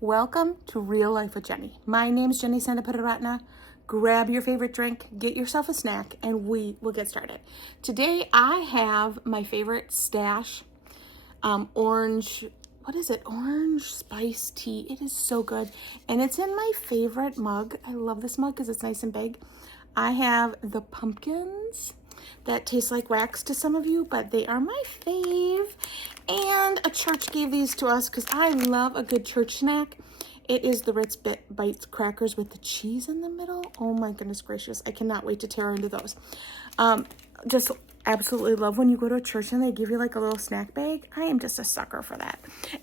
Welcome to Real Life with Jenny. My name is Jenny Santapadaratna. Grab your favorite drink, get yourself a snack, and we will get started. Today I have my favorite stash, orange, what is it? Orange spice tea. It is so good. And it's in my favorite mug. I love this mug because it's nice and big. I have the pumpkins that taste like wax to some of you, but they are my fave. And a church gave these to us because I love a good church snack. It is the Ritz Bites crackers with the cheese in the middle. Oh my goodness gracious. I cannot wait to tear into those. Just absolutely love when you go to a church and they give you like a little snack bag. I am just a sucker for that.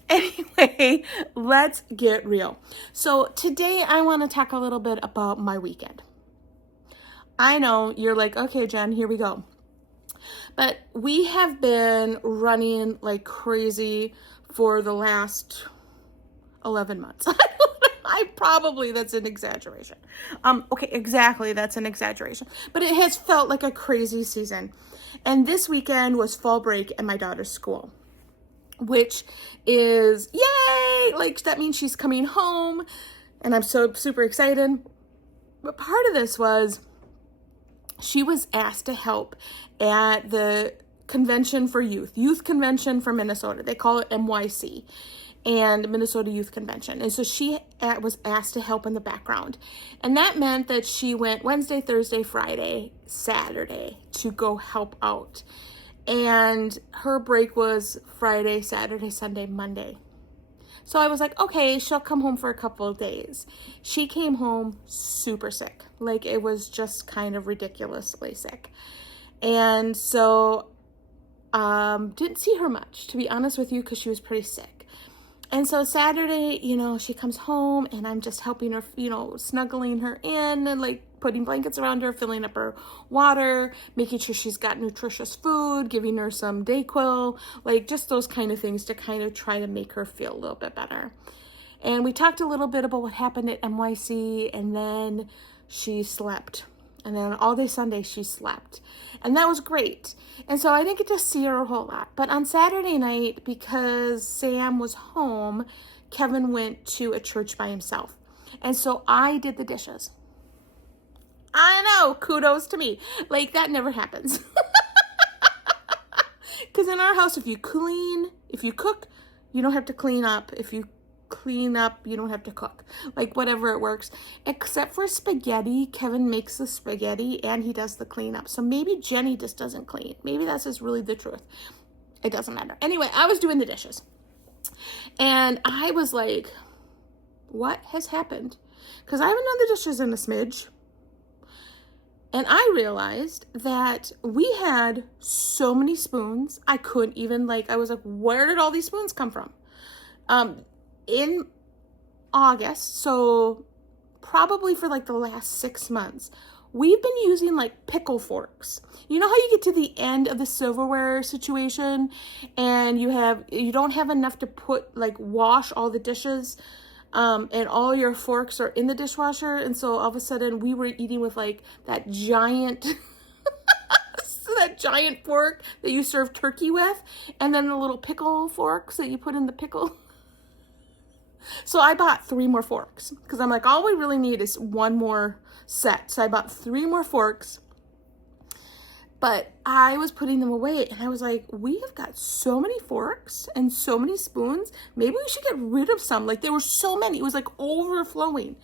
Anyway, let's get real. So today I want to talk a little bit about my weekend. I know you're like, okay, Jen, here we go. But we have been running like crazy for the last 11 months. That's an exaggeration. Okay, exactly, that's an exaggeration. But it has felt like a crazy season. And this weekend was fall break at my daughter's school, which is, yay! Like, that means she's coming home, and I'm so super excited. But part of this was she was asked to help at the convention for youth convention for Minnesota. They call it MYC, and Minnesota Youth Convention. And so she was asked to help in the background. And that meant that she went Wednesday, Thursday, Friday, Saturday to go help out. And her break was Friday, Saturday, Sunday, Monday. So I was like, okay, she'll come home for a couple of days. She came home super sick. Like, it was just kind of ridiculously sick. And so didn't see her much, to be honest with you, because she was pretty sick. And so Saturday, she comes home and I'm just helping her, snuggling her in and like putting blankets around her, filling up her water, making sure she's got nutritious food, giving her some Dayquil, like just those kind of things to kind of try to make her feel a little bit better. And we talked a little bit about what happened at MYC, and then she slept. And then all day Sunday she slept. And that was great. And so I didn't get to see her a whole lot. But on Saturday night, because Sam was home, Kevin went to a church by himself. And so I did the dishes. I know, kudos to me. Like, that never happens. Because in our house, if you cook, you don't have to clean up. If you clean up, you don't have to cook. Like, whatever, it works. Except for spaghetti. Kevin makes the spaghetti and he does the cleanup. So maybe Jenny just doesn't clean. Maybe that's just really the truth. It doesn't matter. Anyway, I was doing the dishes. And I was like, what has happened? Because I haven't done the dishes in a smidge. And I realized that we had so many spoons. I couldn't even, I was like, where did all these spoons come from? In August, so probably for like the last 6 months, we've been using like pickle forks. You know how you get to the end of the silverware situation and you don't have enough to wash all the dishes, and all your forks are in the dishwasher, and so all of a sudden we were eating with like that giant that giant fork that you serve turkey with, and then the little pickle forks that you put in the pickle. So I bought 3 more forks because I'm like, all we really need is 1 more set. So I bought 3 more forks, but I was putting them away and I was like, we have got so many forks and so many spoons. Maybe we should get rid of some. Like, there were so many. It was like overflowing.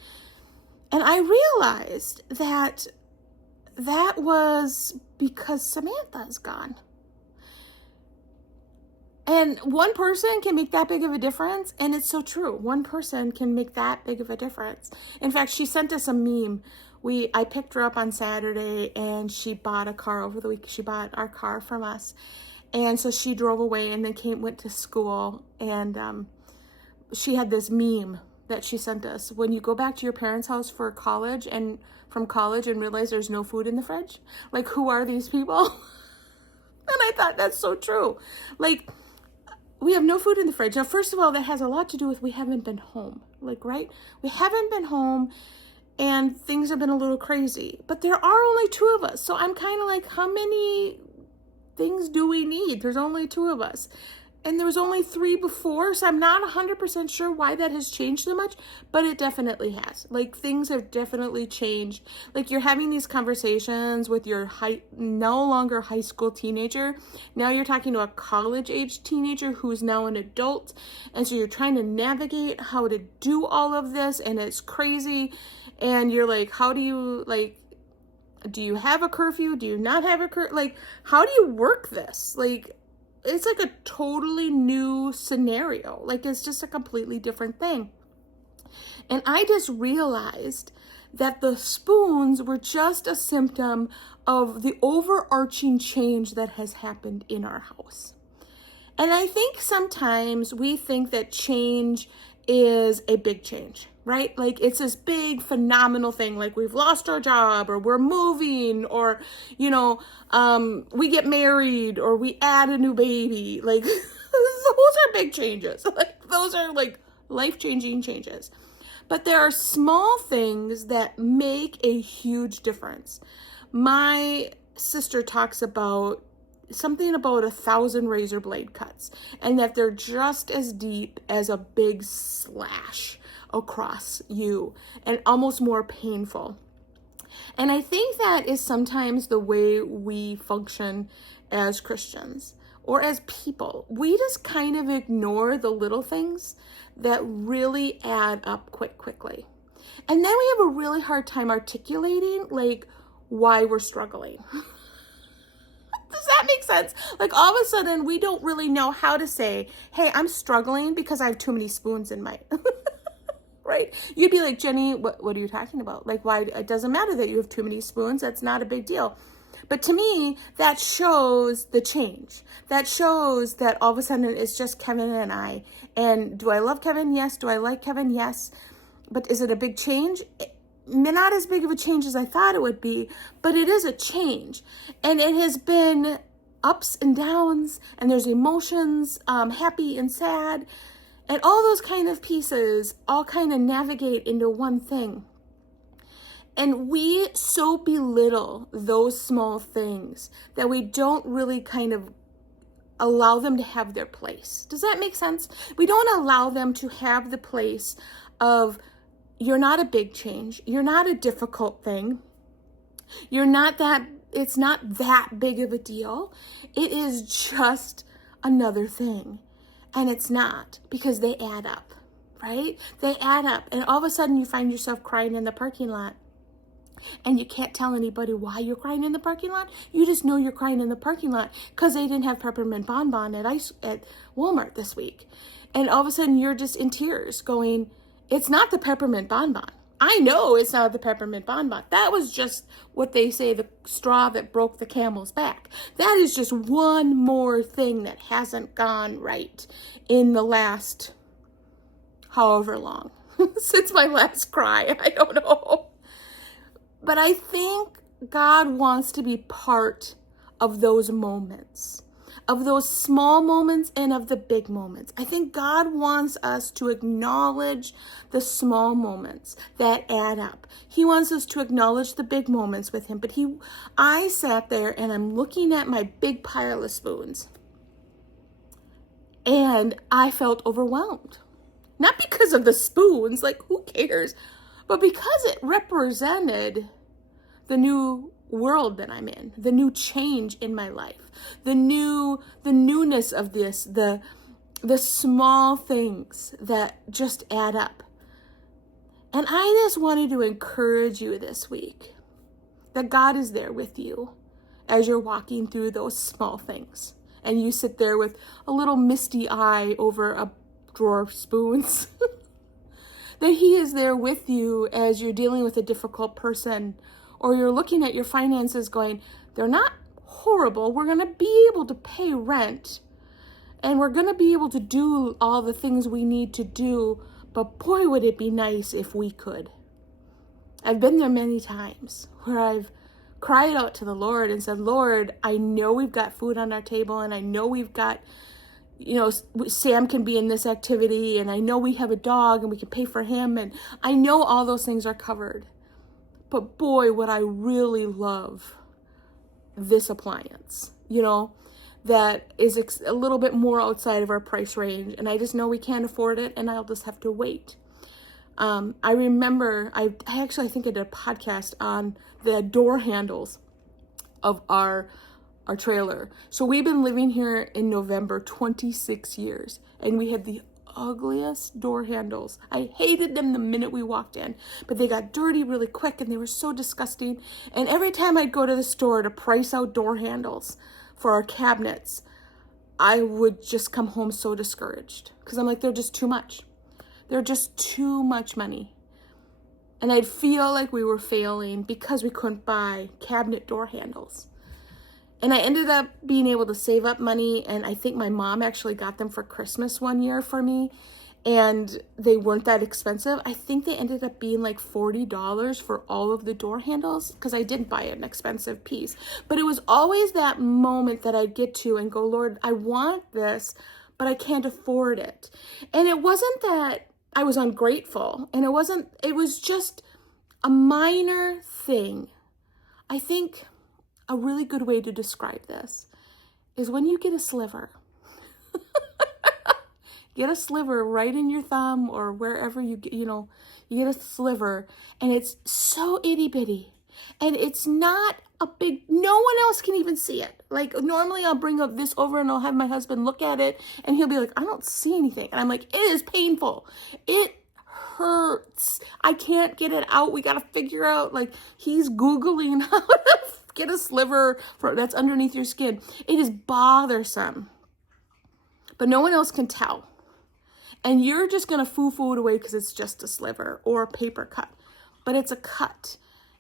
And I realized that was because Samantha is gone. And one person can make that big of a difference, and it's so true. One person can make that big of a difference. In fact, she sent us a meme. I picked her up on Saturday, and she bought a car over the week. She bought our car from us, and so she drove away and then went to school, and she had this meme that she sent us. When you go back to your parents' house for college and from college and realize there's no food in the fridge, like, who are these people? And I thought, that's so true. Like, we have no food in the fridge. Now, first of all, that has a lot to do with we haven't been home. Like, right? We haven't been home and things have been a little crazy. But there are only 2 of us. So I'm kind of like, how many things do we need? There's only 2 of us. and there was only 3 before, so I'm not 100% sure why that has changed so much, but it definitely has. Like, things have definitely changed. Like, you're having these conversations with your no longer high school teenager. Now you're talking to a college-age teenager who's now an adult, and so you're trying to navigate how to do all of this, and it's crazy, and you're like, how do you, like, do you have a curfew? Do you not have a curfew? Like, how do you work this? Like, it's like a totally new scenario. Like, it's just a completely different thing. And I just realized that the spoons were just a symptom of the overarching change that has happened in our house. And I think sometimes we think that change is a big change, right? Like, it's this big phenomenal thing, like we've lost our job, or we're moving, or, we get married, or we add a new baby. Like, those are big changes. Like, those are like life-changing changes. But there are small things that make a huge difference. My sister talks about something about 1,000 razor blade cuts, and that they're just as deep as a big slash across you, and almost more painful. And I think that is sometimes the way we function as Christians or as people. We just kind of ignore the little things that really add up quickly. And then we have a really hard time articulating, like, why we're struggling. Does that make sense? Like, all of a sudden, we don't really know how to say, hey, I'm struggling because I have too many spoons in my, right? You'd be like, Jenny, what are you talking about? Like, why? It doesn't matter that you have too many spoons. That's not a big deal. But to me, that shows the change. That shows that all of a sudden it's just Kevin and I. And do I love Kevin? Yes. Do I like Kevin? Yes. But is it a big change? Not as big of a change as I thought it would be, but it is a change. And it has been ups and downs, and there's emotions, happy and sad, and all those kind of pieces all kind of navigate into one thing. And we so belittle those small things that we don't really kind of allow them to have their place. Does that make sense? We don't allow them to have the place of, you're not a big change. You're not a difficult thing. It's not that big of a deal. It is just another thing. And it's not, because they add up, right? They add up. And all of a sudden you find yourself crying in the parking lot. And you can't tell anybody why you're crying in the parking lot. You just know you're crying in the parking lot because they didn't have peppermint bonbon at Walmart this week. And all of a sudden you're just in tears going, it's not the peppermint bonbon. I know it's not the peppermint bonbon. That was just what they say, the straw that broke the camel's back. That is just one more thing that hasn't gone right in the last however long. Since my last cry, I don't know. But I think God wants to be part of those moments, of those small moments and of the big moments. I think God wants us to acknowledge the small moments that add up. He wants us to acknowledge the big moments with him. But I sat there and I'm looking at my big pile of spoons, and I felt overwhelmed. Not because of the spoons, like, who cares? But because it represented the new world that I'm in, the new change in my life, the newness of this, the small things that just add up. And I just wanted to encourage you this week that God is there with you as you're walking through those small things. And you sit there with a little misty eye over a drawer of spoons. That he is there with you as you're dealing with a difficult person, or you're looking at your finances going, they're not horrible. We're going to be able to pay rent, and we're going to be able to do all the things we need to do, but boy, would it be nice if we could. I've been there many times where I've cried out to the Lord and said, Lord, I know we've got food on our table, and I know we've got, Sam can be in this activity, and I know we have a dog and we can pay for him, and I know all those things are covered. But boy, would I really love this appliance, that is a little bit more outside of our price range, and I just know we can't afford it, and I'll just have to wait. I remember, I think I did a podcast on the door handles of our trailer. So we've been living here in November 26 years, and we had the ugliest door handles. I hated them the minute we walked in, but they got dirty really quick and they were so disgusting. And every time I'd go to the store to price out door handles for our cabinets, I would just come home so discouraged because I'm like, they're just too much. They're just too much money. And I'd feel like we were failing because we couldn't buy cabinet door handles. And I ended up being able to save up money, and I think my mom actually got them for Christmas one year for me, and they weren't that expensive. I think they ended up being like $40 for all of the door handles because I didn't buy an expensive piece. But it was always that moment that I'd get to and go, Lord, I want this, but I can't afford it. And it wasn't that I was ungrateful, and it was just a minor thing. I think a really good way to describe this is when you get a sliver. Get a sliver right in your thumb or wherever you get a sliver, and it's so itty bitty, and it's not a big, no one else can even see it. Like normally I'll bring up this over and I'll have my husband look at it and he'll be like, I don't see anything. And I'm like, it is painful. It hurts. I can't get it out. We got to figure out, like, he's Googling how to get a sliver that's underneath your skin. It is bothersome, but no one else can tell. And you're just going to foo-foo it away because it's just a sliver or a paper cut. But it's a cut,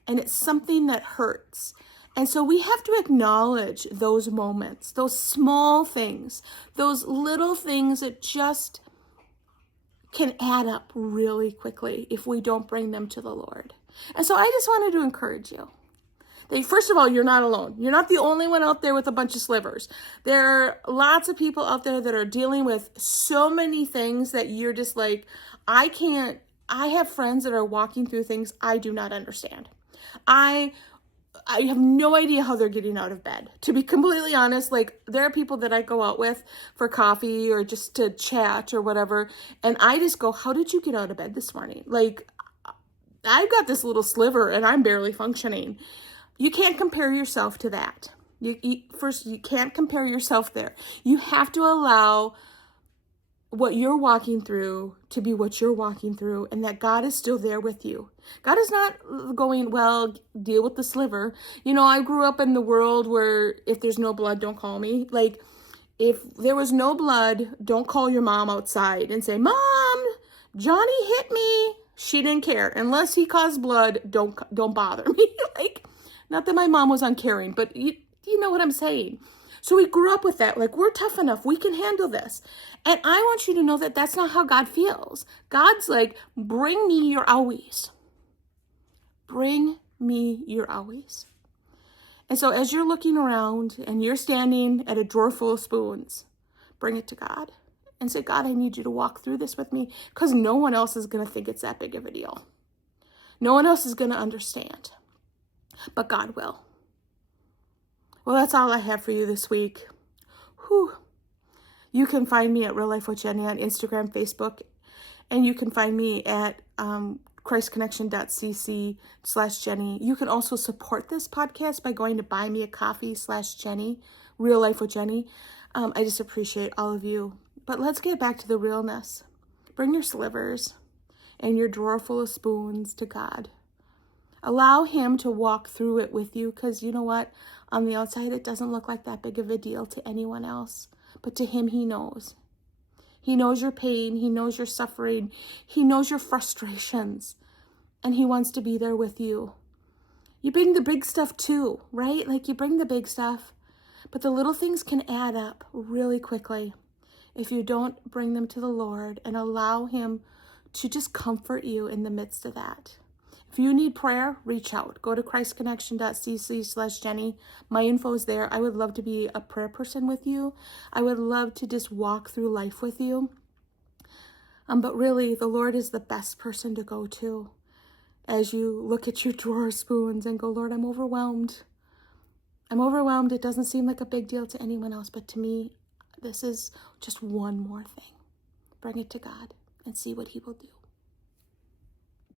and it's something that hurts. And so we have to acknowledge those moments, those small things, those little things that just can add up really quickly if we don't bring them to the Lord. And so I just wanted to encourage you. First of all, you're not alone. You're not the only one out there with a bunch of slivers. There are lots of people out there that are dealing with so many things that you're just like, I have friends that are walking through things I do not understand. I have no idea how they're getting out of bed. To be completely honest, like there are people that I go out with for coffee or just to chat or whatever, and I just go, how did you get out of bed this morning? Like, I've got this little sliver and I'm barely functioning. You can't compare yourself to that. You can't compare yourself there. You have to allow what you're walking through to be what you're walking through, and that God is still there with you. God is not going, well, deal with the sliver. I grew up in the world where if there's no blood, don't call me. Like, if there was no blood, don't call your mom outside and say, Mom, Johnny hit me. She didn't care. Unless he caused blood, don't bother me. Like, not that my mom was uncaring, but you know what I'm saying. So we grew up with that. Like, we're tough enough. We can handle this. And I want you to know that that's not how God feels. God's like, bring me your owies. Bring me your owies. And so as you're looking around and you're standing at a drawer full of spoons, bring it to God and say, God, I need you to walk through this with me, because no one else is going to think it's that big of a deal. No one else is going to understand. But God will. Well, that's all I have for you this week. Whew. You can find me at Real Life with Jenny on Instagram, Facebook, and you can find me at christconnection.cc/Jenny. You can also support this podcast by going to buymeacoffee/Jenny, Real Life with Jenny. I just appreciate all of you. But let's get back to the realness. Bring your slivers and your drawer full of spoons to God. Allow him to walk through it with you, because you know what? On the outside, it doesn't look like that big of a deal to anyone else. But to him, he knows. He knows your pain. He knows your suffering. He knows your frustrations. And he wants to be there with you. You bring the big stuff too, right? Like, you bring the big stuff. But the little things can add up really quickly if you don't bring them to the Lord and allow him to just comfort you in the midst of that. If you need prayer, reach out. Go to christconnection.cc/Jenny. My info is there. I would love to be a prayer person with you. I would love to just walk through life with you. But really, the Lord is the best person to go to as you look at your drawer of spoons and go, Lord, I'm overwhelmed. I'm overwhelmed. It doesn't seem like a big deal to anyone else, but to me, this is just one more thing. Bring it to God and see what He will do.